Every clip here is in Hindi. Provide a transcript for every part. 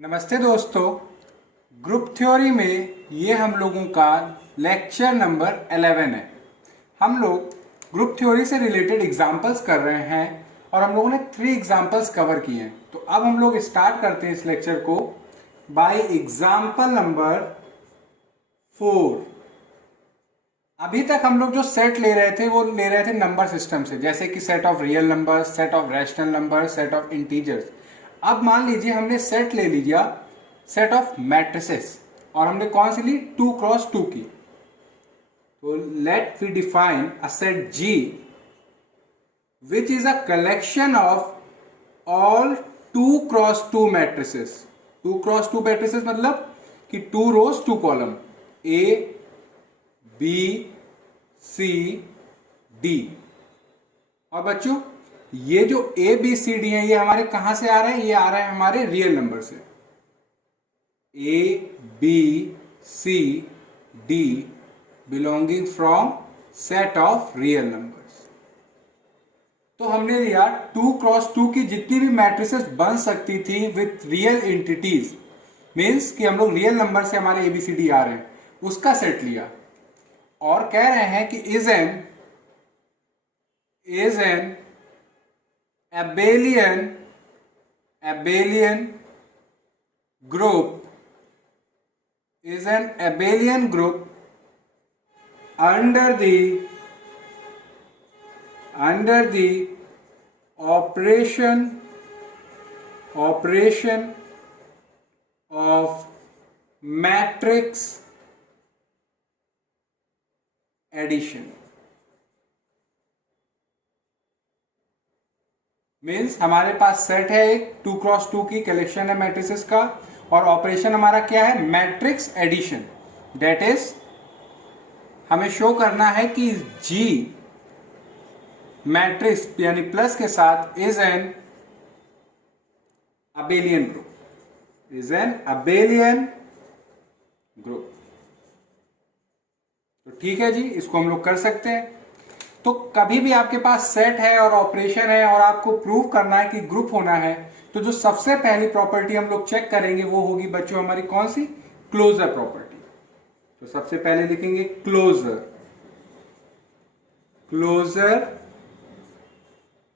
नमस्ते दोस्तों। ग्रुप थ्योरी में ये हम लोगों का लेक्चर नंबर 11 है। हम लोग ग्रुप थ्योरी से रिलेटेड एग्जांपल्स कर रहे हैं और हम लोगों ने 3 एग्जांपल्स कवर किए हैं। तो अब हम लोग स्टार्ट करते हैं इस लेक्चर को बाय एग्जांपल नंबर 4। अभी तक हम लोग जो सेट ले रहे थे वो ले रहे थे नंबर सिस्टम से, जैसे कि set of real number, set of rational number, set of integers. अब मान लीजिए हमने सेट ले लिया सेट ऑफ मैट्रिसेस और हमने कौन सी ली 2 क्रॉस 2 की। तो let we define a set G which is a collection of all 2 cross 2 matrices. 2 cross 2 matrices मतलब कि 2 rows 2 column, A B C D। और बच्चों ये जो A B C D है ये हमारे कहां से आ रहे हैं? ये आ रहे हैं हमारे रियल नंबर से। A B C D belonging from set of real numbers. तो हमने लिया 2 क्रॉस 2 की जितनी भी मैट्रिसेस बन सकती थी विथ रियल एंटिटीज, मीन्स कि हम लोग रियल नंबर से हमारे ABCD आ रहे हैं, उसका सेट लिया और कह रहे हैं कि is an abelian group under the operation of matrix addition। Means हमारे पास सेट है एक 2 क्रॉस 2 की कलेक्शन है मैट्रिसेस का और ऑपरेशन हमारा क्या है? Matrix addition. दैट इज हमें शो करना है कि G मैट्रिक्स यानी प्लस के साथ इज एन अबेलियन ग्रुप। तो ठीक है जी, इसको हम लोग कर सकते हैं। तो कभी भी आपके पास सेट है और ऑपरेशन है और आपको प्रूव करना है कि ग्रुप होना है, तो जो सबसे पहली प्रॉपर्टी हम लोग चेक करेंगे वो होगी बच्चों हमारी कौन सी? Closure property. तो सबसे पहले लिखेंगे क्लोजर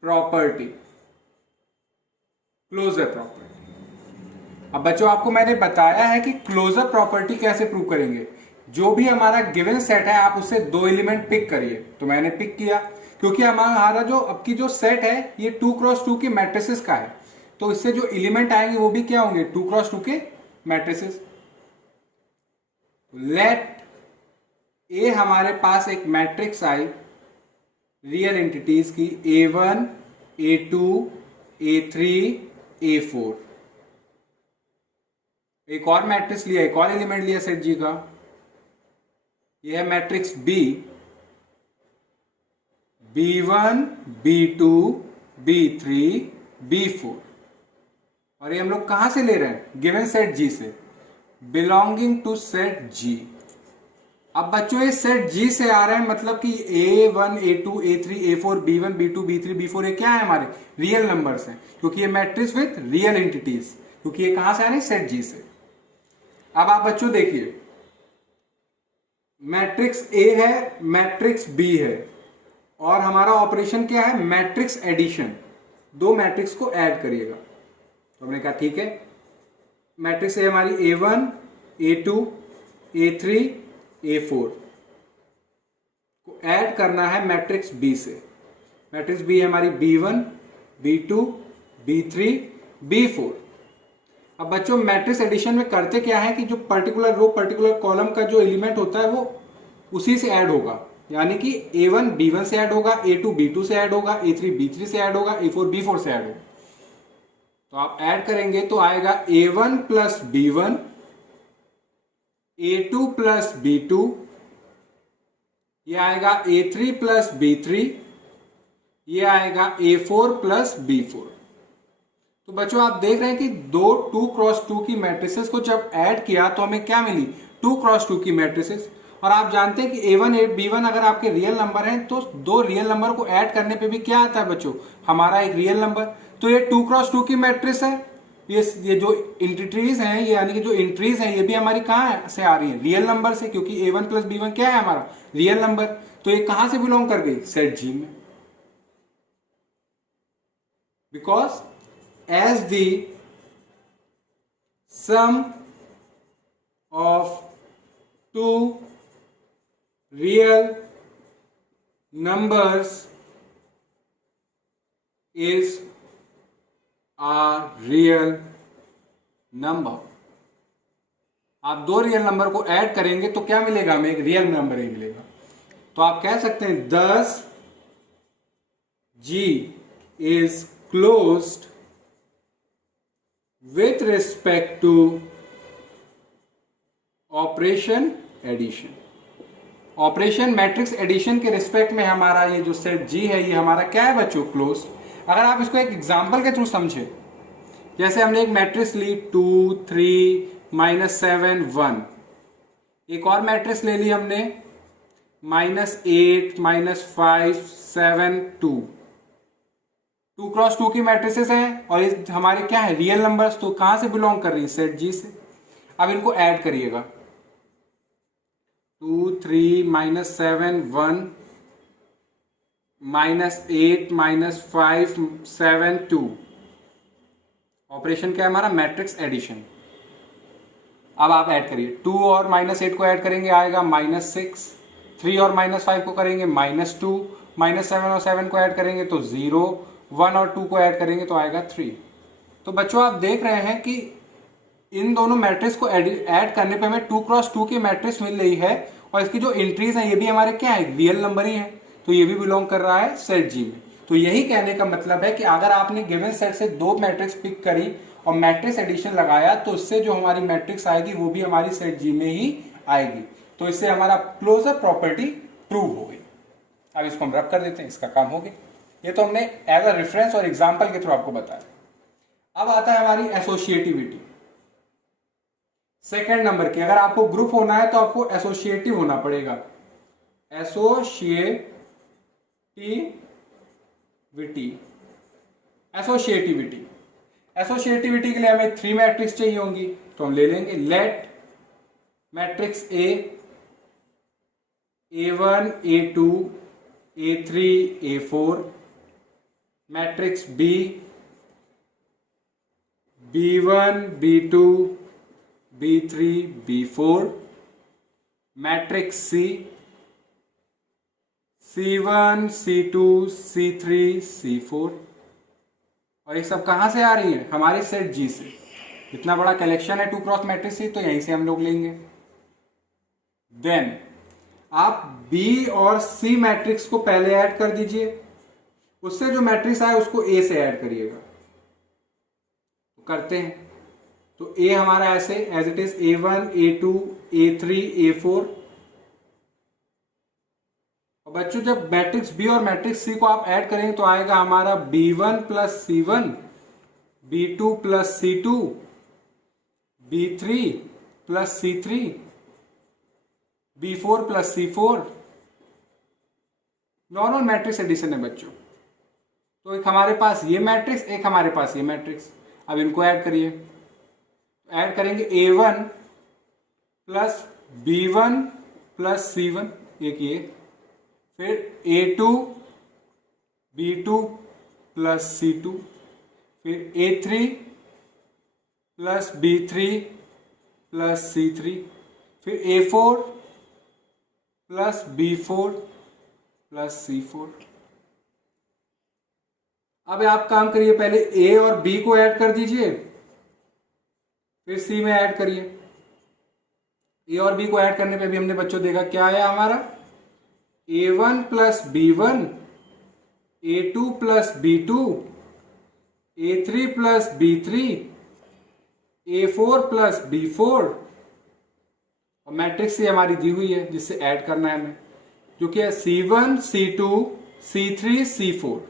प्रॉपर्टी। अब बच्चों आपको मैंने बताया है कि क्लोजर प्रॉपर्टी कैसे प्रूव करेंगे। जो भी हमारा गिवन सेट है आप उससे 2 एलिमेंट पिक करिए। तो मैंने पिक किया क्योंकि हमारा जो अब की जो सेट है ये 2 क्रॉस 2 के मैट्रिसेस का है, तो इससे जो एलिमेंट आएंगे वो भी क्या होंगे? 2 क्रॉस 2 के मैट्रिसेस। लेट ए हमारे पास एक मैट्रिक्स आई रियल एंटिटीज की A1 A2 A3 A4। एक और मैट्रिक्स लिया, एक और एलिमेंट लिया सेट G का, यह है matrix B B1 B2 B3 B4। और ये हम लोग कहां से ले रहे हैं? गिवन सेट G से, बिलोंगिंग टू सेट G। अब बच्चों ये सेट G से आ रहे हैं मतलब कि A1 A2 A3 A4 B1 B2 B3 B4 ये क्या है? हमारे रियल नंबर्स हैं, क्योंकि ये मैट्रिक्स विथ रियल एंटिटीज, क्योंकि ये कहां से आ रहे हैं? सेट G से। अब आप बच्चों देखिए, मैट्रिक्स A है, मैट्रिक्स B है और हमारा ऑपरेशन क्या है? Matrix addition. 2 मैट्रिक्स को ऐड करिएगा। तो हमने कहा ठीक है, मैट्रिक्स है हमारी A1 A2 A3 A4 को ऐड करना है मैट्रिक्स B से। मैट्रिक्स B है हमारी B1 B2 B3 B4। अब बच्चों मैट्रिक्स एडिशन में करते क्या है कि जो पर्टिकुलर रो पर्टिकुलर कॉलम का जो एलिमेंट होता है वो उसी से ऐड होगा, यानी कि A1 B1 से ऐड होगा, A2 B2 से ऐड होगा, A3 B3 से ऐड होगा, A4 B4 से ऐड होगा। तो आप ऐड करेंगे तो आएगा A1 plus B1 A2 plus B2, ये आएगा A3 प्लस B3, ये आएगा A4 प्लस B4। तो बच्चों आप देख रहे हैं कि 2 क्रॉस 2 की मैट्रिसेस को जब ऐड किया तो हमें क्या मिली? 2 क्रॉस 2 की मैट्रिसेस। और आप जानते हैं कि A1 B1 अगर आपके रियल नंबर हैं तो 2 रियल नंबर को ऐड करने पे भी क्या आता है बच्चों? हमारा एक रियल नंबर। तो ये 2 क्रॉस 2 की मैट्रिक्स है ये जो इंट्रीज हैं, ये यानी कि जो एंट्रीज हैं, ये भी हमारी कहाँ से आ रही है? रियल नंबर से, क्योंकि a1 प्लस b1 क्या है हमारा? Real number. तो ये कहां से बिलोंग कर गई? सेट जी में। Because as the sum of two real numbers is a real number। आप दो रियल नंबर को ऐड करेंगे तो क्या मिलेगा हमें? एक रियल नंबर ही मिलेगा। तो आप कह सकते हैं 10G is closed with respect to operation addition. Operation matrix addition के रिस्पेक्ट में हमारा ये जो सेट जी है, ये हमारा क्या है बच्चों? क्लोज। अगर आप इसको एक एग्जांपल के थ्रू समझे, जैसे हमने एक मैट्रिक्स ली 2 3 -7 1, एक और मैट्रिक्स ले ली हमने -8 -5 7 2। 2 क्रॉस 2 की मैट्रिसेस हैं और ये हमारे क्या है? Real numbers. तो कहां से बिलोंग कर रही है? सेट जी से। अब इनको ऐड करिएगा, 2 3 -7 1 -8 -5 7 2। ऑपरेशन क्या है हमारा? Matrix addition. अब आप ऐड करिए, 2 और -8 को ऐड करेंगे आएगा -6, 3 और -5 को करेंगे -2, -7 और 7 को ऐड करेंगे तो 0, 1 और 2 को ऐड करेंगे तो आएगा 3। तो बच्चों आप देख रहे हैं कि इन दोनों मैट्रिक्स को ऐड करने पे हमें 2 क्रॉस 2 की मैट्रिक्स मिल रही है और इसकी जो एंट्रीज हैं ये भी हमारे क्या है? रियल नंबर ही है। तो ये भी बिलोंग कर रहा है सेट जी में। तो यही कहने का मतलब है कि अगर आपने गिवन सेट से दो मैट्रिक्स पिक करी और मैट्रिक्स एडिशन लगाया तो इससे जो हमारी मैट्रिक्स आएगी वो भी हमारी सेट जी में ही आएगी। तो इससे हमारा क्लोजर प्रॉपर्टी प्रूव हो गई। अब इसको हम रब कर देते हैं, इसका काम हो गया। ये तो हमने एज अ रेफरेंस और एग्जाम्पल के थ्रू आपको बताया। अब आता है हमारी एसोसिएटिविटी। सेकेंड नंबर की, अगर आपको ग्रुप होना है तो आपको एसोसिएटिव होना पड़ेगा। एसोसिएटिविटी एसोसिएटिविटी के लिए हमें 3 मैट्रिक्स चाहिए होंगी, तो हम ले लेंगे। Let matrix A1 A2 A3 A4, matrix B B1 B2 B3 B4, matrix C1 C2 C3 C4। और ये सब कहां से आ रही है? हमारे सेट जी से। इतना बड़ा कलेक्शन है 2 क्रॉस मैट्रिक्स ही, तो यहीं से हम लोग लेंगे। देन आप B और C मैट्रिक्स को पहले ऐड कर दीजिए, उससे जो मैट्रिक्स आए उसको A से ऐड करिएगा। तो करते हैं। तो A हमारा ऐसे as it is A1 A2 A3 A4। और बच्चों जब मैट्रिक्स B और मैट्रिक्स C को आप ऐड करेंगे तो आएगा हमारा B1 plus C1, B2 plus C2, B3 plus C3, B4 plus C4। Normal matrix addition है बच्चों। तो एक हमारे पास ये मैट्रिक्स, एक हमारे पास ये मैट्रिक्स। अब इनको ऐड करिए। ऐड करेंगे A1 plus B1 plus C1, एक ये, फिर A2 B2 प्लस C2, फिर A3 plus B3 plus C3, फिर A4 plus B4 plus C4। अब आप काम करिए, पहले A और B को ऐड कर दीजिए, फिर C में ऐड करिए। A और B को ऐड करने पे भी हमने बच्चों देखा क्या आया हमारा? A1 plus B1, A2 plus B2, A3 plus B3, A4 plus B4। और मैट्रिक्स ही हमारी दी हुई है जिससे ऐड करना है हमें, जो कि है C1 C2 C3 C4।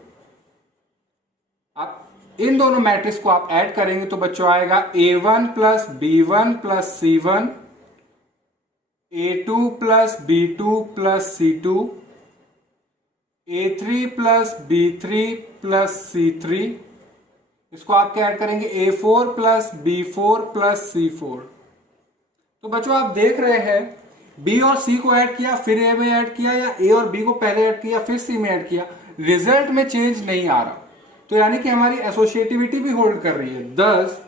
आप इन दोनों मैट्रिक्स को आप ऐड करेंगे तो बच्चों आएगा A1 plus B1 plus C1, A2 plus B2 plus C2, A3 plus B3 plus C3, इसको आप क्या ऐड करेंगे, A4 plus B4 plus C4। तो बच्चों आप देख रहे हैं B और C को ऐड किया, फिर A में ऐड किया, या A और B को पहले ऐड किया फिर C में ऐड किया, रिजल्ट में चेंज नहीं आ रहा। तो यानी कि हमारी एसोसिएटिविटी भी होल्ड कर रही है। दस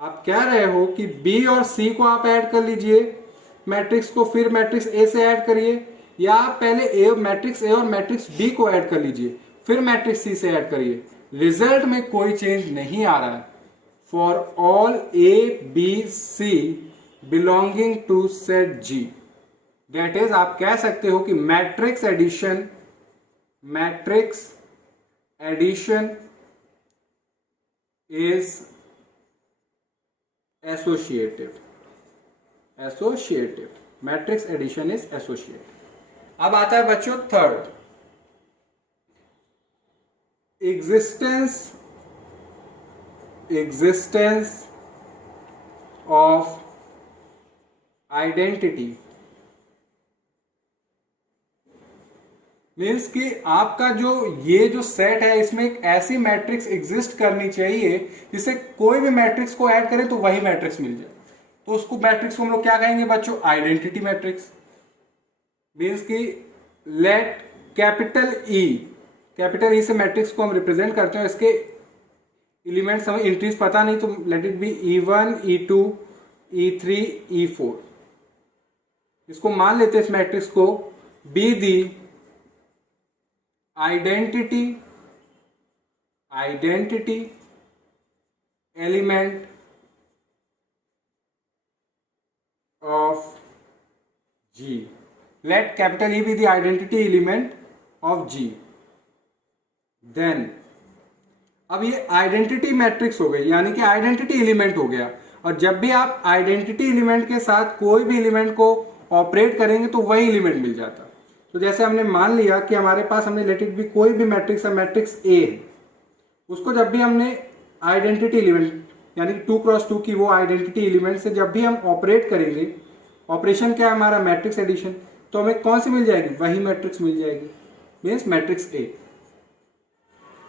आप कह रहे हो कि B और C को आप ऐड कर लीजिए मैट्रिक्स को, फिर मैट्रिक्स A से ऐड करिए, या आप पहले मैट्रिक्स A और मैट्रिक्स B को ऐड कर लीजिए फिर मैट्रिक्स C से ऐड करिए, रिजल्ट में कोई चेंज नहीं आ रहा है। For all A B C belonging to set G, that is आप कह सकते हो कि matrix addition is associative. Matrix addition is associative. अब आता है बच्चों third, existence of identity. Means कि आपका जो सेट है इसमें एक ऐसी मैट्रिक्स एग्जिस्ट करनी चाहिए जिससे कोई भी मैट्रिक्स को ऐड करें तो वही मैट्रिक्स मिल जाए। तो उसको मैट्रिक्स को हम लोग क्या कहेंगे बच्चों, आइडेंटिटी मैट्रिक्स। मीन्स कि लेट कैपिटल ई से मैट्रिक्स को हम रिप्रेजेंट करते हैं, इसके एलिमेंट्स हमें एंट्रीज पता नहीं, तो let it be E1 E2 E3 E4। इसको मान लेते हैं इस मैट्रिक्स को be the identity element of G। Let capital E be the identity element of G। Then अब ये आइडेंटिटी मैट्रिक्स हो गई, यानी कि आइडेंटिटी एलिमेंट हो गया, और जब भी आप आइडेंटिटी एलिमेंट के साथ कोई भी एलिमेंट को ऑपरेट करेंगे तो वही एलिमेंट मिल जाता। तो जैसे हमने मान लिया कि हमारे पास हमने लेट इट बी कोई भी मैट्रिक्स है, मैट्रिक्स A है, उसको जब भी हमने आइडेंटिटी एलिमेंट यानी 2x2 की वो आइडेंटिटी एलिमेंट से जब भी हम ऑपरेट करेंगे, ऑपरेशन क्या है हमारा, मैट्रिक्स एडिशन, तो हमें कौन सी मिल जाएगी, वही मैट्रिक्स मिल जाएगी, मीन्स मैट्रिक्स A।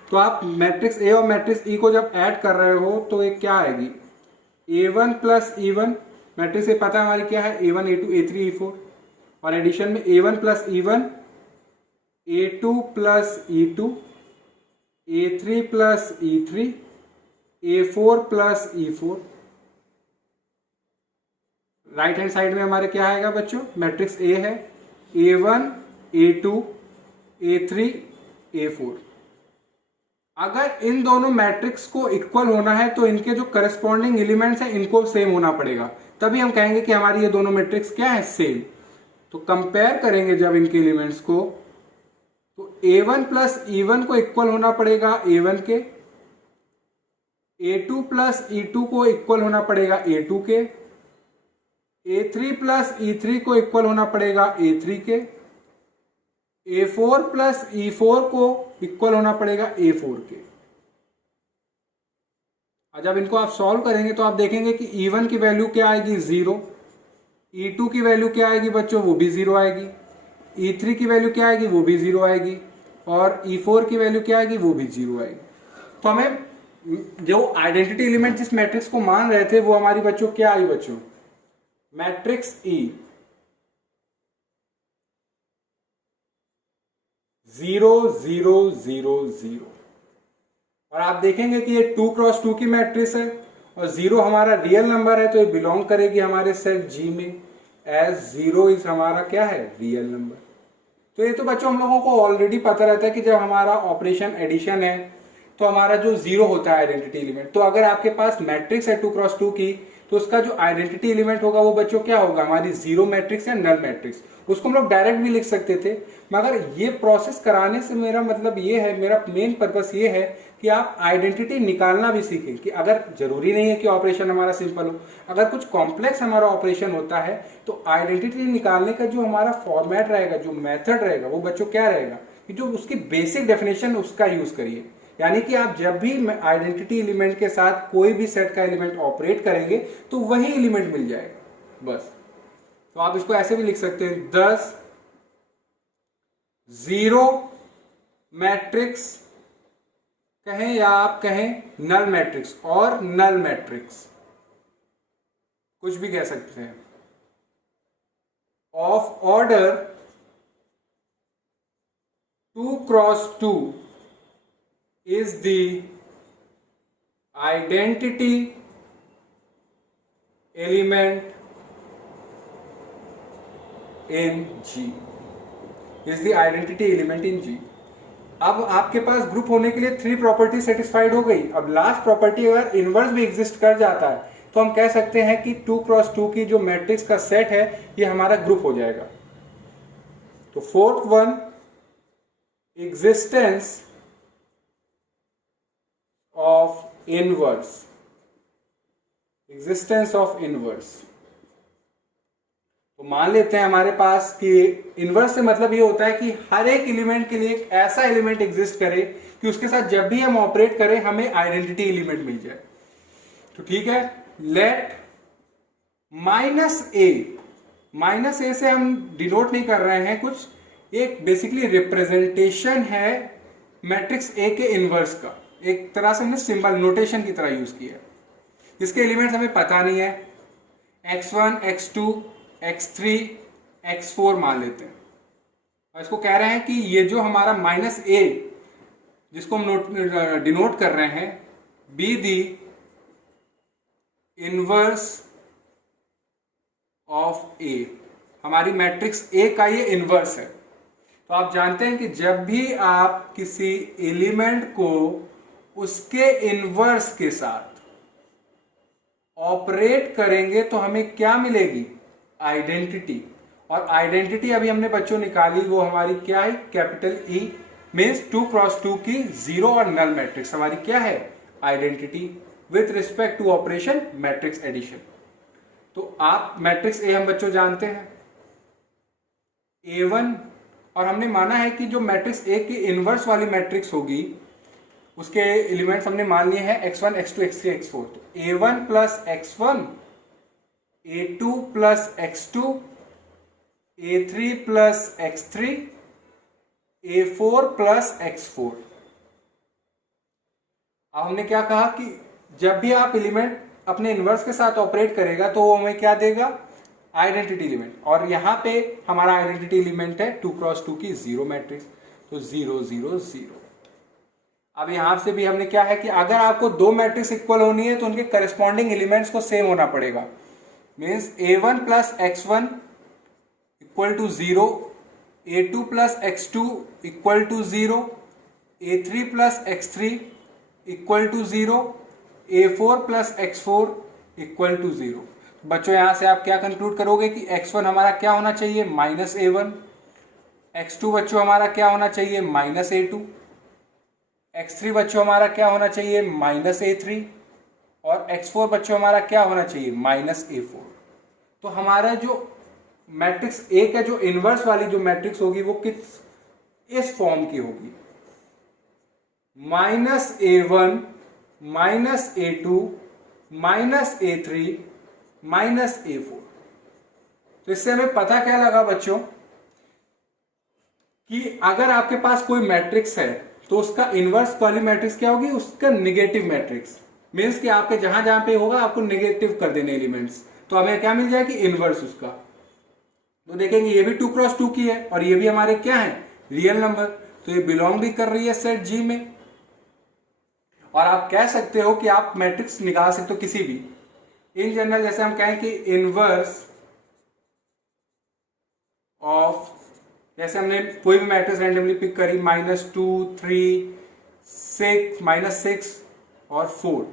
तो आप मैट्रिक्स A और मैट्रिक्स E को जब ऐड कर रहे हो तो एक क्या आएगी, A1 प्लस E1, मैट्रिक्स से पता है हमारी क्या है, A1 A2 A3 A4, और एडिशन में A1 plus E1 A2 plus E2 A3 plus E3 A4 plus E4। Right hand side में हमारे क्या आएगा बच्चों, मैट्रिक्स A है, A1 A2 A3 A4। अगर इन दोनों मैट्रिक्स को इक्वल होना है तो इनके जो करस्पॉन्डिंग एलिमेंट्स हैं इनको सेम होना पड़ेगा, तभी हम कहेंगे कि हमारी ये दोनों मैट्रिक्स क्या है, सेम। तो कंपेयर करेंगे जब इनके एलिमेंट्स को, तो A1 प्लस E1 को इक्वल होना पड़ेगा A1 के, A2 प्लस E2 को इक्वल होना पड़ेगा A2 के, A3 प्लस E3 को इक्वल होना पड़ेगा A3 के, A4 प्लस E4 को इक्वल होना पड़ेगा A4 के। जब इनको आप सॉल्व करेंगे तो आप देखेंगे कि E1 की वैल्यू क्या आएगी, 0, E2 की वैल्यू क्या आएगी बच्चों, वो भी 0 आएगी, E3 की वैल्यू क्या आएगी, वो भी 0 आएगी, और E4 की वैल्यू क्या आएगी, वो भी 0 आएगी। तो हमें जो आइडेंटिटी एलिमेंट जिस मैट्रिक्स को मान रहे थे वो हमारी बच्चों क्या आई बच्चों, मैट्रिक्स E 0 0 0 0। और आप देखेंगे कि ये 2x2 की मैट्रिक्स है और 0 हमारा रियल नंबर है, तो ये बिलोंग करेगी हमारे सेट G में, एज 0 इज हमारा क्या है, रियल नंबर। तो ये तो बच्चों हम लोगों को ऑलरेडी पता रहता है कि जब हमारा ऑपरेशन एडिशन है तो हमारा जो 0 होता है आइडेंटिटी एलिमेंट, तो अगर आपके पास मैट्रिक्स है 2x2 की तो उसका जो आइडेंटिटी एलिमेंट होगा वो बच्चों क्या होगा, हमारी 0 मैट्रिक्स या नल मैट्रिक्स। उसको हम लोग डायरेक्ट भी लिख सकते थे, मगर ये प्रोसेस कराने से मेरा मतलब ये है, मेरा मेन पर्पस ये है कि आप आइडेंटिटी निकालना भी सीखें, कि अगर जरूरी नहीं है कि ऑपरेशन हमारा सिंपल हो, अगर कुछ कॉम्प्लेक्स हमारा ऑपरेशन होता है तो आइडेंटिटी निकालने का जो हमारा फॉर्मेट रहेगा, जो मेथड रहेगा, वो बच्चों क्या रहेगा कि जो उसकी बेसिक डेफिनेशन उसका यूज करिए। यानी कि आप जब भी आइडेंटिटी एलिमेंट के साथ कोई भी सेट का एलिमेंट ऑपरेट करेंगे तो वही एलिमेंट मिल जाएगा बस। तो आप इसको ऐसे भी लिख सकते हैं, 10 0 मैट्रिक्स कहें या आप कहें नल मैट्रिक्स और नल मैट्रिक्स, कुछ भी कह सकते हैं, of order 2x2 is the identity element in G, is the identity element in G। अब आपके पास ग्रुप होने के लिए 3 प्रॉपर्टी सेटिस्फाइड हो गई। अब लास्ट प्रॉपर्टी अगर इनवर्स भी एग्जिस्ट कर जाता है तो हम कह सकते हैं कि 2x2 की जो मैट्रिक्स का सेट है ये हमारा ग्रुप हो जाएगा। तो fourth one, existence of inverse, existence of inverse. तो मान लेते हैं हमारे पास कि इनवर्स से मतलब ये होता है कि हर एक एलिमेंट के लिए एक ऐसा एलिमेंट एग्जिस्ट करे कि उसके साथ जब भी हम ऑपरेट करें हमें आइडेंटिटी एलिमेंट मिल जाए। तो ठीक है, लेट माइनस ए से हम डिनोट नहीं कर रहे हैं कुछ, एक बेसिकली रिप्रेजेंटेशन है मैट्रिक्स ए के इनवर्स का, एक तरह से हमने सिंबल नोटेशन की तरह यूज किया। इसके एलिमेंट्स हमें पता नहीं है, x1 x2 x3 x4 मान लेते हैं और इसको कह रहे हैं कि ये जो हमारा -a जिसको हम डिनोट कर रहे हैं, बी दी इनवर्स ऑफ ए, हमारी मैट्रिक्स ए का ये इनवर्स है। तो आप जानते हैं कि जब भी आप किसी एलिमेंट को उसके इनवर्स के साथ ऑपरेट करेंगे तो हमें क्या मिलेगी, आइडेंटिटी। और आइडेंटिटी अभी हमने बच्चों निकाली, वो हमारी क्या है, कैपिटल ई, मीन्स 2x2 की जीरो और नल मैट्रिक्स हमारी क्या है, identity with respect to operation matrix addition. तो आप मैट्रिक्स ए हम बच्चों जानते हैं A1, और हमने माना है कि जो मैट्रिक्स ए की इनवर्स वाली मैट्रिक्स होगी उसके एलिमेंट्स हमने मान लिए हैं x1 x2 x3 x4। तो A1 plus x1, A2 plus x2, A3 plus x3, A4 plus x4। अब हमने क्या कहा कि जब भी आप एलिमेंट अपने इनवर्स के साथ ऑपरेट करेगा तो वो हमें क्या देगा, आइडेंटिटी एलिमेंट। और यहां पे हमारा आइडेंटिटी एलिमेंट है 2x2 की जीरो मैट्रिक्स, तो 0 0 0। अब यहां से भी हमने क्या है कि अगर आपको दो मैट्रिक्स इक्वल होनी है तो उनके करस्पॉन्डिंग एलिमेंट्स को सेम होना पड़ेगा। Means A1 plus x1 equal to 0, A2 plus x2 equal to 0, A3 plus x3 equal to 0, A4 plus x4 equal to 0। बच्चों यहां से आप क्या कंक्लूड करोगे कि x1 हमारा क्या होना चाहिए, -A1, x2 बच्चों हमारा क्या होना चाहिए, -A2, x3 बच्चों हमारा क्या होना चाहिए, -A3, और x4 बच्चों हमारा क्या होना चाहिए, -A4। तो हमारा जो मैट्रिक्स ए का जो इनवर्स वाली जो मैट्रिक्स होगी वो किस इस फॉर्म की होगी, -A1, -A2, -A3, -A4। तो इससे हमें पता क्या लगा बच्चों कि अगर आपके पास कोई मैट्रिक्स है तो उसका इनवर्स वाली मैट्रिक्स क्या होगी, उसका निगेटिव मैट्रिक्स। मीन्स कि आपके जहां जहां पे होगा आपको निगेटिव कर देने एलिमेंट्स, तो हमें क्या मिल जाएगी, इनवर्स उसका। तो देखेंगे ये भी 2x2 की है और ये भी हमारे क्या है, रियल नंबर, तो ये बिलोंग भी कर रही है सेट जी में। और आप कह सकते हो कि आप मैट्रिक्स निकाल सकते हो किसी भी, इन जनरल जैसे हम कहें कि इनवर्स ऑफ, जैसे हमने कोई भी मैट्रिक्स रैंडमली पिक करी, -2 3 6 -6 और 4,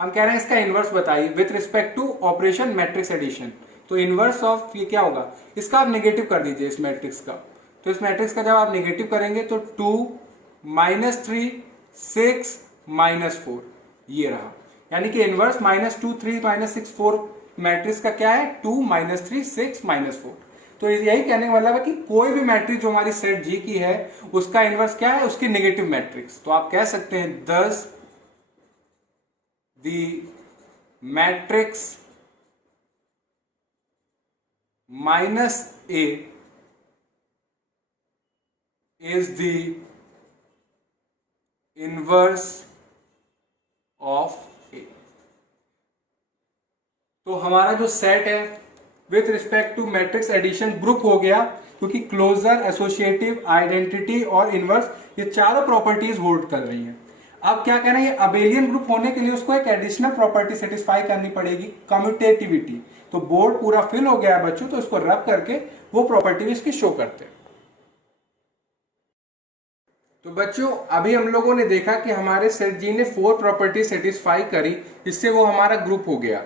हम कह रहे हैं इसका इनवर्स बताइए with respect to operation matrix addition. तो इनवर्स ऑफ ये क्या होगा, इसका आप नेगेटिव कर दीजिए इस मैट्रिक्स का। तो इस मैट्रिक्स का जब आप नेगेटिव करेंगे तो 2 -3 6 -4 ये रहा, यानी कि इनवर्स -2 3 -6 4 मैट्रिक्स का क्या है, 2 -3 6 -4। तो यही कहने का मतलब है कि कोई भी मैट्रिक्स जो हमारी सेट जी की है उसका इनवर्स क्या है, उसकी नेगेटिव मैट्रिक्स। तो आप कह सकते हैं thus the matrix -A is the inverse of A. तो हमारा जो सेट है with respect to matrix addition group हो गया, क्योंकि क्लोजर, एसोसिएटिव, आइडेंटिटी और इनवर्स ये चारों प्रॉपर्टीज होल्ड कर रही हैं। अब क्या कहना है, ये अबेलियन ग्रुप होने के लिए उसको एक एडिशनल प्रॉपर्टी सेटिस्फाई करनी पड़ेगी, कम्यूटेटिविटी। तो बोर्ड पूरा फिल हो गया है बच्चों, तो इसको रब करके वो प्रॉपर्टी इसकी शो करते हैं। तो बच्चों अभी हम लोगों ने देखा कि हमारे सेट जी ने 4 प्रॉपर्टी सेटिस्फाई करी, इससे वो हमारा ग्रुप हो गया।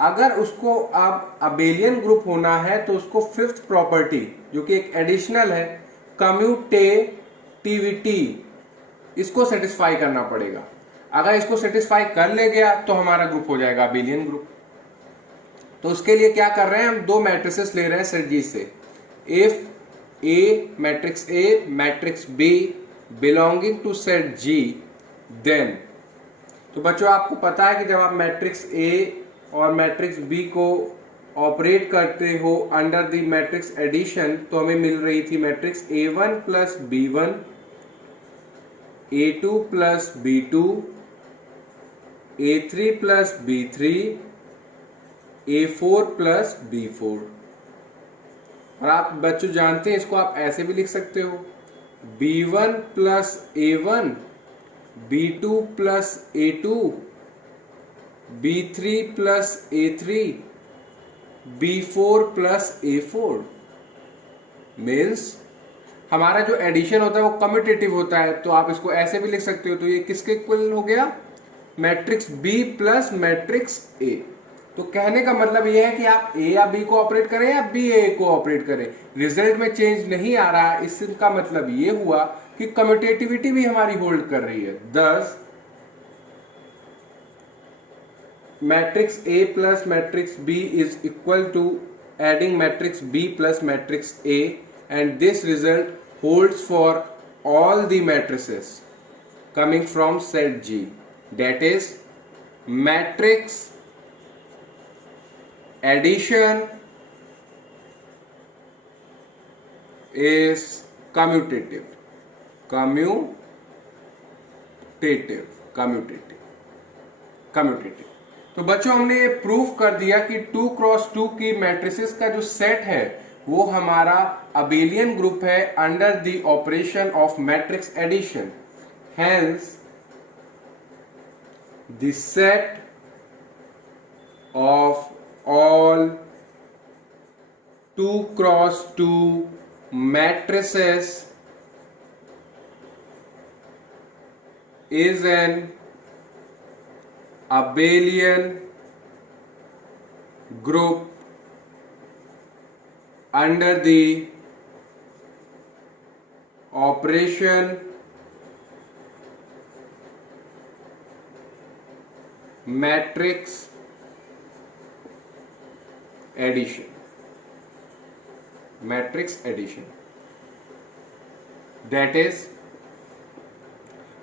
अगर उसको अब अबेलियन ग्रुप होना है तो उसको 5th प्रॉपर्टी जो कि एक एडिशनल है, कम्यूटेटिविटी, इसको सेटिस्फाई करना पड़ेगा। अगर इसको सेटिस्फाई कर ले गया तो हमारा ग्रुप हो जाएगा अबेलियन ग्रुप। तो उसके लिए क्या कर रहे हैं, हम 2 मैट्रिसेस ले रहे हैं सेट जी से। If A matrix B belonging to set G, then. तो बच्चों आपको पता है कि जब आप मैट्रिक्स ए और मैट्रिक्स बी को ऑपरेट करते हो अंडर द मैट्रिक्स एडिशन, तो हमें मिल रही थी matrix A1 plus B1, A2 plus B2, A3 plus B3, A4 plus B4। और आप बच्चों जानते हैं इसको आप ऐसे भी लिख सकते हो, B1 plus A1, B2 plus A2, B3 plus A3, B4 plus A4। Means हमारा जो एडिशन होता है वो कम्यूटेटिव होता है, तो आप इसको ऐसे भी लिख सकते हो। तो ये किसके इक्वल हो गया, matrix B plus matrix A। तो कहने का मतलब ये है कि आप A या B को ऑपरेट करें या B A को ऑपरेट करें, रिजल्ट में चेंज नहीं आ रहा। इसका मतलब ये हुआ कि कम्यूटेटिविटी भी हमारी होल्ड कर रही है। Thus matrix A plus matrix B is equal to adding matrix B plus matrix A, and this result holds for all the matrices coming from set G. That is, matrix addition is commutative. तो बच्चों हमने ये प्रूफ कर दिया कि 2 क्रॉस 2 की मैट्रिसेस का जो सेट है वो हमारा अबेलियन ग्रुप है under the operation of matrix addition. Hence the set of all 2 cross 2 matrices is an abelian group under the operation matrix addition। That is,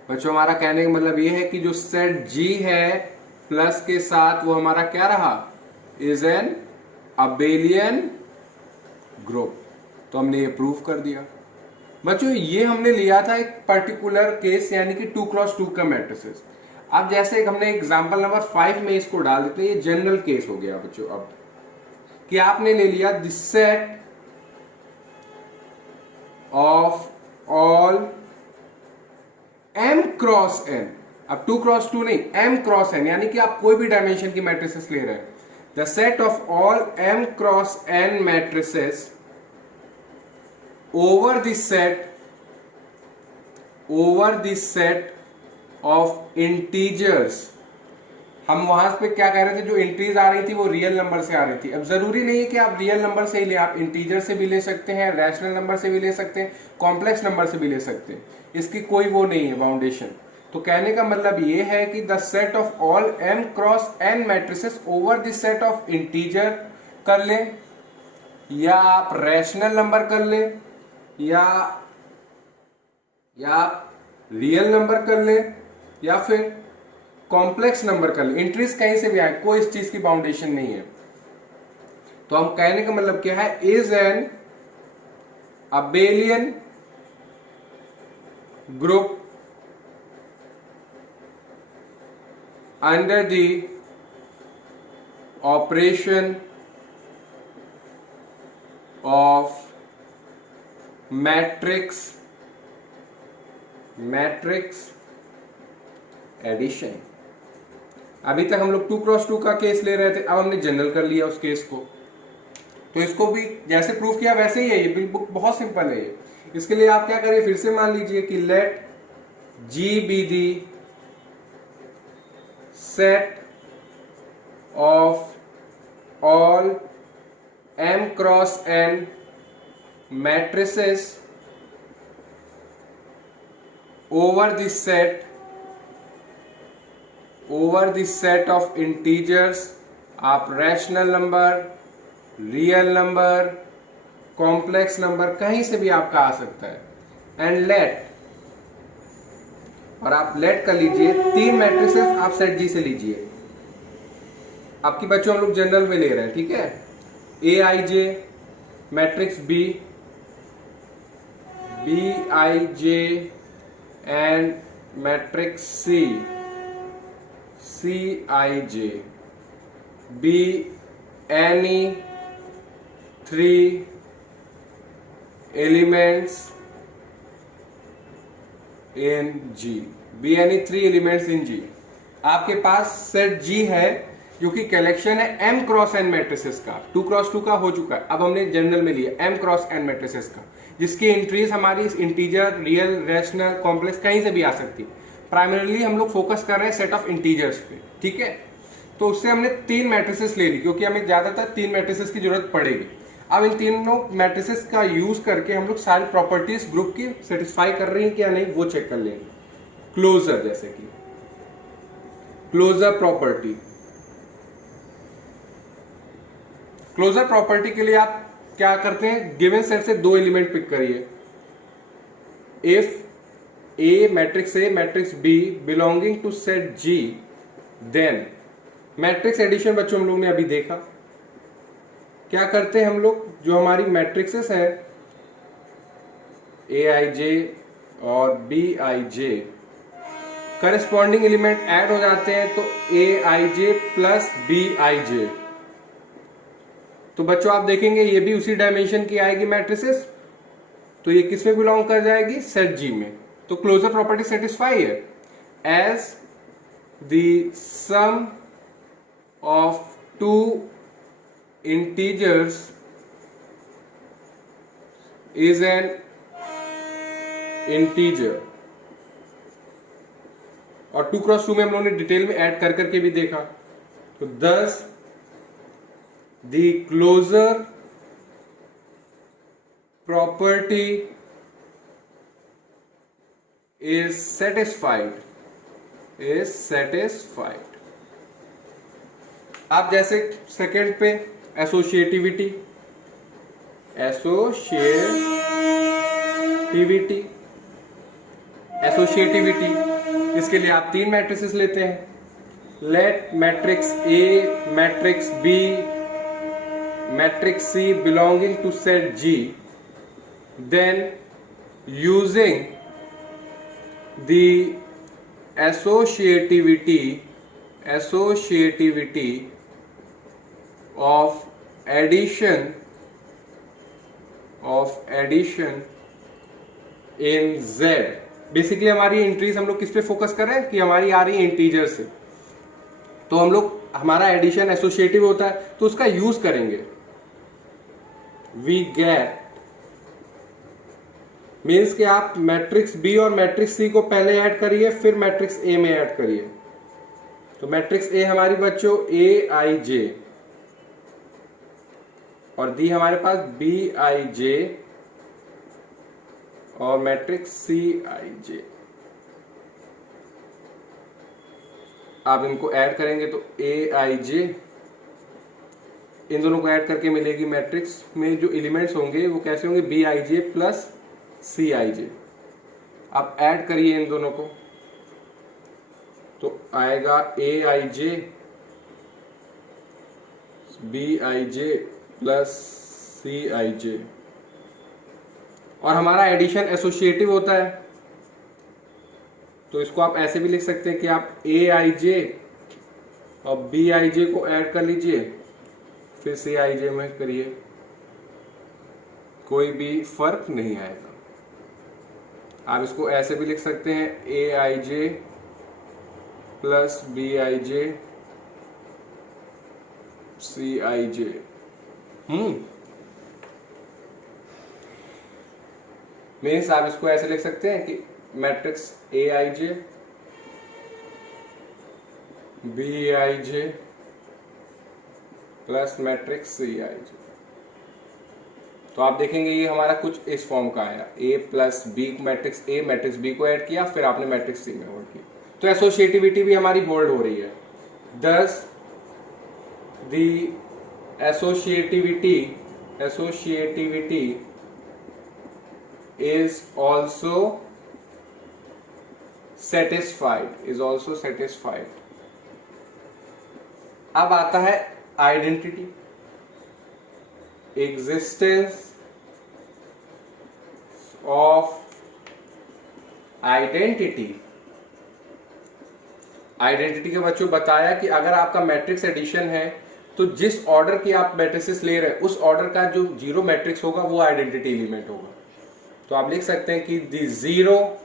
बच्चों हमारा कहने का मतलब ये है कि जो सेट G है प्लस के साथ वो हमारा क्या रहा, इज एन अबेलियन ग्रुप। तो हमने ये प्रूफ कर दिया। बच्चों ये हमने लिया था एक पर्टिकुलर केस, यानी कि 2 क्रॉस 2 का मैट्रिसेस। अब जैसे हमने एग्जांपल नंबर 5 में इसको डाल देते, ये जनरल केस हो गया बच्चों। अब कि आपने ले लिया this set of all m cross n, अब 2 क्रॉस 2 नहीं, m क्रॉस n, यानी कि आप कोई भी डायमेंशन की मैट्रिसेस ले रहे हैं। The set of all m cross n matrices over the set of integers. हम वहां पे क्या कह रहे थे, जो एंट्रीज आ रही थी वो रियल नंबर से आ रही थी। अब जरूरी नहीं है कि आप रियल नंबर से ही ले, आप इंटीजर से भी ले सकते हैं, रैशनल नंबर से भी ले सकते हैं, कॉम्प्लेक्स नंबर से भी ले सकते हैं, इसकी कोई वो नहीं है बाउंडेशन। तो कहने का मतलब ये है कि the set of all m cross n matrices over the set of integer कर ले, या आप रैशनल नंबर कर ले, या रियल नंबर कर ले, या फिर कॉम्प्लेक्स नंबर कर ले। इंट्रीज कहीं से भी आए, कोई इस चीज की बाउंडेशन नहीं है। तो हम कहने का मतलब क्या है, is an abelian group under the operation of matrix addition. अभी तक हम लोग 2x2 का केस ले रहे थे, अब हमने जनरल कर लिया उस केस को। तो इसको भी जैसे प्रूफ किया वैसे ही है, ये बुक बहुत सिंपल है ये। इसके लिए आप क्या करिए, फिर से मान लीजिए कि let G be the set of all M cross N matrices over the set of integers। आप rational number, real number, complex number कहीं से भी आपका आ सकता है। एंड लेट, और आप लेट कर लीजिए 3 मैट्रिसेस आप सेट जी से लीजिए। आपकी बच्चों हम लोग जनरल में ले रहे हैं, ठीक है। A I J matrix B, B I J and matrix C, C I J, be any 3 elements in G, be any 3 elements in G. आपके पास सेट जी है जो कि कलेक्शन है m क्रॉस n मैट्रिसेस का। 2x2 का हो चुका है, अब हमने जनरल में लिया m क्रॉस n मैट्रिसेस का, जिसकी एंट्रीज हमारी इंटीजर, रियल, रैशनल, कॉम्प्लेक्स कहीं से भी आ सकती है। प्राइमरीली हम लोग फोकस कर रहे हैं सेट ऑफ इंटीजर्स पे, ठीक है। तो उससे हमने 3 मैट्रिसेस ले ली, क्योंकि हमें ज्यादातर 3 मैट्रिसेस की जरूरत पड़ेगी। अब इन तीनों मैट्रिसेस का यूज करके हम लोग सारी प्रॉपर्टीज ग्रुप की सेटिस्फाई कर रही हैं क्या नहीं, वो चेक कर लेंगे। क्लोजर, जैसे कि क्लोजर प्रॉपर्टी। क्लोजर प्रॉपर्टी के लिए आप क्या करते हैं, गिवन सेट से 2 एलिमेंट पिक करिए। If A matrix B belonging to set G, then matrix addition बच्चों हम लोग ने अभी देखा। क्या करते हैं हम लोग, जो हमारी मैट्रिक्सेस है ए आई जे और B I J, corresponding element add हो जाते हैं, तो ए I J plus B I J. तो बच्चों आप देखेंगे ये भी उसी डायमेंशन की आएगी मैट्रिसेस, तो ये किस में बिलोंग कर जाएगी, सेट जी में। तो क्लोजर प्रॉपर्टी सेटिस्फाई है। As the sum of 2 integers is an integer। और 2x2 में हम लोगों ने डिटेल में ऐड कर करके भी देखा। तो thus the closure property is satisfied। आप जैसे सेकंड पे एसोसिएटिविटी इसके लिए आप 3 मैट्रिसेस लेते हैं। Let matrix A, matrix B, matrix C belonging to set G, then using the associativity of addition in Z। Basically हमारी एंट्रीज हम लोग किस पे फोकस कर रहे हैं कि हमारी आ रही है इंटीजर से, तो हम लोग हमारा एडिशन एसोसिएटिव होता है तो उसका यूज करेंगे। वी गेट मीन्स कि आप मैट्रिक्स बी और मैट्रिक्स सी को पहले ऐड करिए, फिर मैट्रिक्स ए में ऐड करिए। तो मैट्रिक्स ए हमारी बच्चों ए आई जे, और दी हमारे पास बी आई जे और मैट्रिक्स सी आई जे। आप इनको ऐड करेंगे तो ए आई जे, इन दोनों को ऐड करके मिलेगी मैट्रिक्स में जो एलिमेंट्स होंगे वो कैसे होंगे, B I J plus C I जे। आप ऐड करिए इन दोनों को तो आएगा ए I J, B I J plus C I J. और हमारा एडिशन एसोसिएटिव होता है, तो इसको आप ऐसे भी लिख सकते हैं कि आप ए आई जे अब बी आई जे को ऐड कर लीजिए, फिर सी आई जे में करिए, कोई भी फर्क नहीं आएगा। आप इसको ऐसे भी लिख सकते हैं, A I J plus B I J C I J. Means आप इसको ऐसे लिख सकते हैं कि matrix A I J B I J plus matrix C I J. तो आप देखेंगे ये हमारा कुछ इस फॉर्म का आया, A plus B, matrix A matrix B को ऐड किया, फिर आपने मैट्रिक्स सी में होल्ड किया। तो एसोसिएटिविटी भी हमारी होल्ड हो रही है। दस the associativity is also satisfied। अब आता है आइडेंटिटी, एग्जिस्टेंस ऑफ आइडेंटिटी के बच्चों बताया कि अगर आपका मैट्रिक्स एडिशन है तो जिस ऑर्डर की आप मैट्रिसेस ले रहे हैं उस ऑर्डर का जो जीरो मैट्रिक्स होगा वो आइडेंटिटी एलिमेंट होगा। तो आप लिख सकते हैं कि द जीरो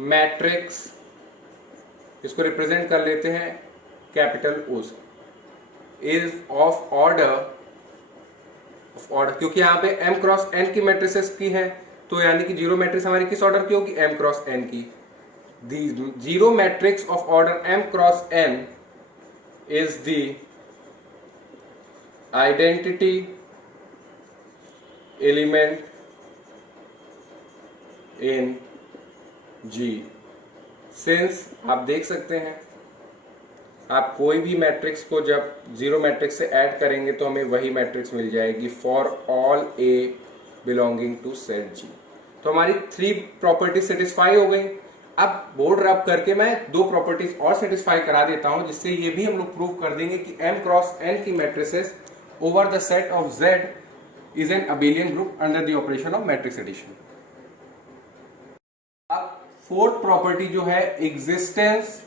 मैट्रिक्स, इसको रिप्रेजेंट कर लेते हैं कैपिटल ओ से, इज ऑफ ऑर्डर क्योंकि यहां पे m क्रॉस n की मैट्रिसेस की है, तो यानी कि जीरो मैट्रिक्स हमारी किस ऑर्डर की होगी, m क्रॉस n की। The zero matrix of order m cross n is the identity element in G। Since आप देख सकते हैं आप कोई भी मैट्रिक्स को जब जीरो मैट्रिक्स से ऐड करेंगे तो हमें वही मैट्रिक्स मिल जाएगी for all A belonging to set G। तो हमारी 3 प्रॉपर्टीज सेटिस्फाई हो गई। अब बोर्ड रब करके मैं 2 प्रॉपर्टीज और सेटिस्फाई करा देता हूं, जिससे ये भी हम लोग प्रूव कर देंगे कि m क्रॉस n की matrices over the set of Z is an abelian group under the operation of matrix addition. अब फोर्थ प्रॉपर्टी जो है एग्जिस्टेंस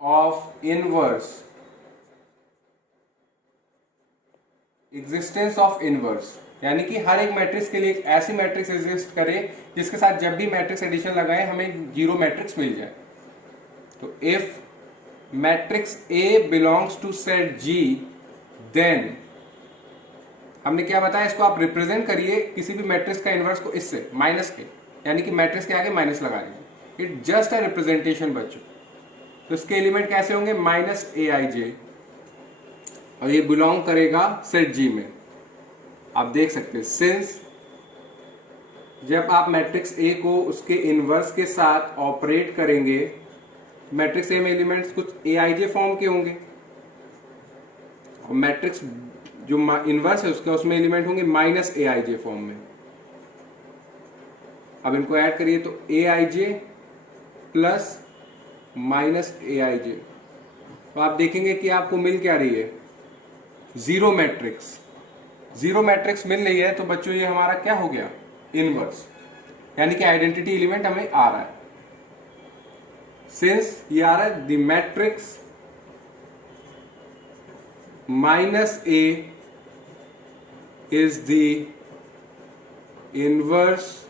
ऑफ इनवर्स, यानी कि हर एक मैट्रिक्स के लिए एक ऐसी मैट्रिक्स एग्जिस्ट करे जिसके साथ जब भी मैट्रिक्स एडिशन लगाए हमें जीरो मैट्रिक्स मिल जाए। तो if matrix A belongs to set G, then हमने क्या बताया, इसको आप रिप्रेजेंट करिए किसी भी मैट्रिक्स का इनवर्स को इससे माइनस के, यानी कि मैट्रिक्स के आगे माइनस लगा लीजिए। इट जस्ट अ रिप्रेजेंटेशन बच्चों। तो इसके एलिमेंट कैसे होंगे, माइनस ए आई जे, और ये बिलोंग करेगा सेट जी में। आप देख सकते हैं सिंस जब आप मैट्रिक्स ए को उसके इनवर्स के साथ ऑपरेट करेंगे, मैट्रिक्स ए में एलिमेंट्स कुछ ए आई जे फॉर्म के होंगे और मैट्रिक्स जो इनवर्स है उसका उसमें एलिमेंट होंगे minus A I J form में। अब इनको ऐड करिए तो ए I J plus minus A I J, तो आप देखेंगे कि आपको मिल क्या रही है, जीरो मैट्रिक्स। जीरो मैट्रिक्स मिल रही है तो बच्चों ये हमारा क्या हो गया, इनवर्स, यानी कि आइडेंटिटी एलिमेंट हमें आ रहा है। सिंस ये आ रहा है the matrix minus A is the inverse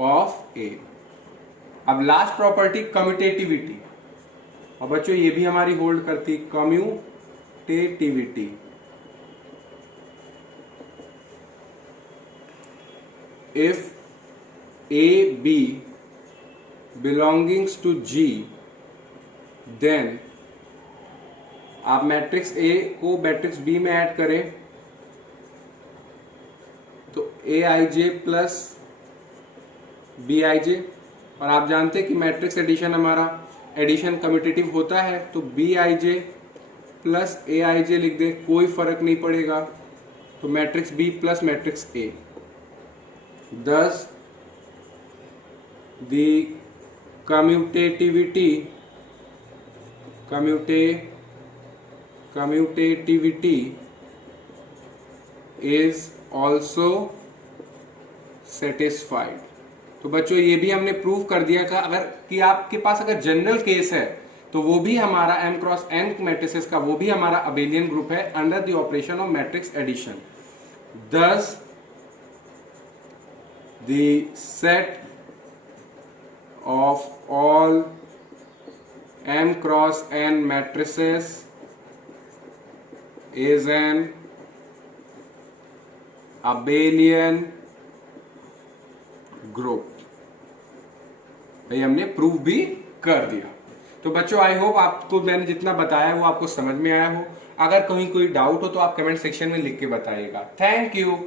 of A. अब लास्ट प्रॉपर्टी कम्यूटेटिविटी, और बच्चों ये भी हमारी होल्ड करती commutativity. If A B belongs to G, then आप मैट्रिक्स A को मैट्रिक्स B में ऐड करें तो ए I J plus B I J, और आप जानते हैं कि मैट्रिक्स एडिशन हमारा एडिशन कम्यूटेटिव होता है, तो B I J plus A I जे लिख दें, कोई फर्क नहीं पड़ेगा। तो matrix B plus matrix A। Thus, the commutativity is also satisfied। तो बच्चों ये भी हमने प्रूव कर दिया कि आपके पास अगर जनरल केस है तो वो भी हमारा m क्रॉस n मैट्रिसेस का वो भी हमारा अबेलियन ग्रुप है under the operation of matrix addition. Thus the set of all m cross n matrices is an abelian group. भाई हमने प्रूव भी कर दिया। तो बच्चों आई होप आपको मैंने जितना बताया वो आपको समझ में आया हो। अगर कहीं कोई डाउट हो तो आप कमेंट सेक्शन में लिख के बताइएगा। Thank you.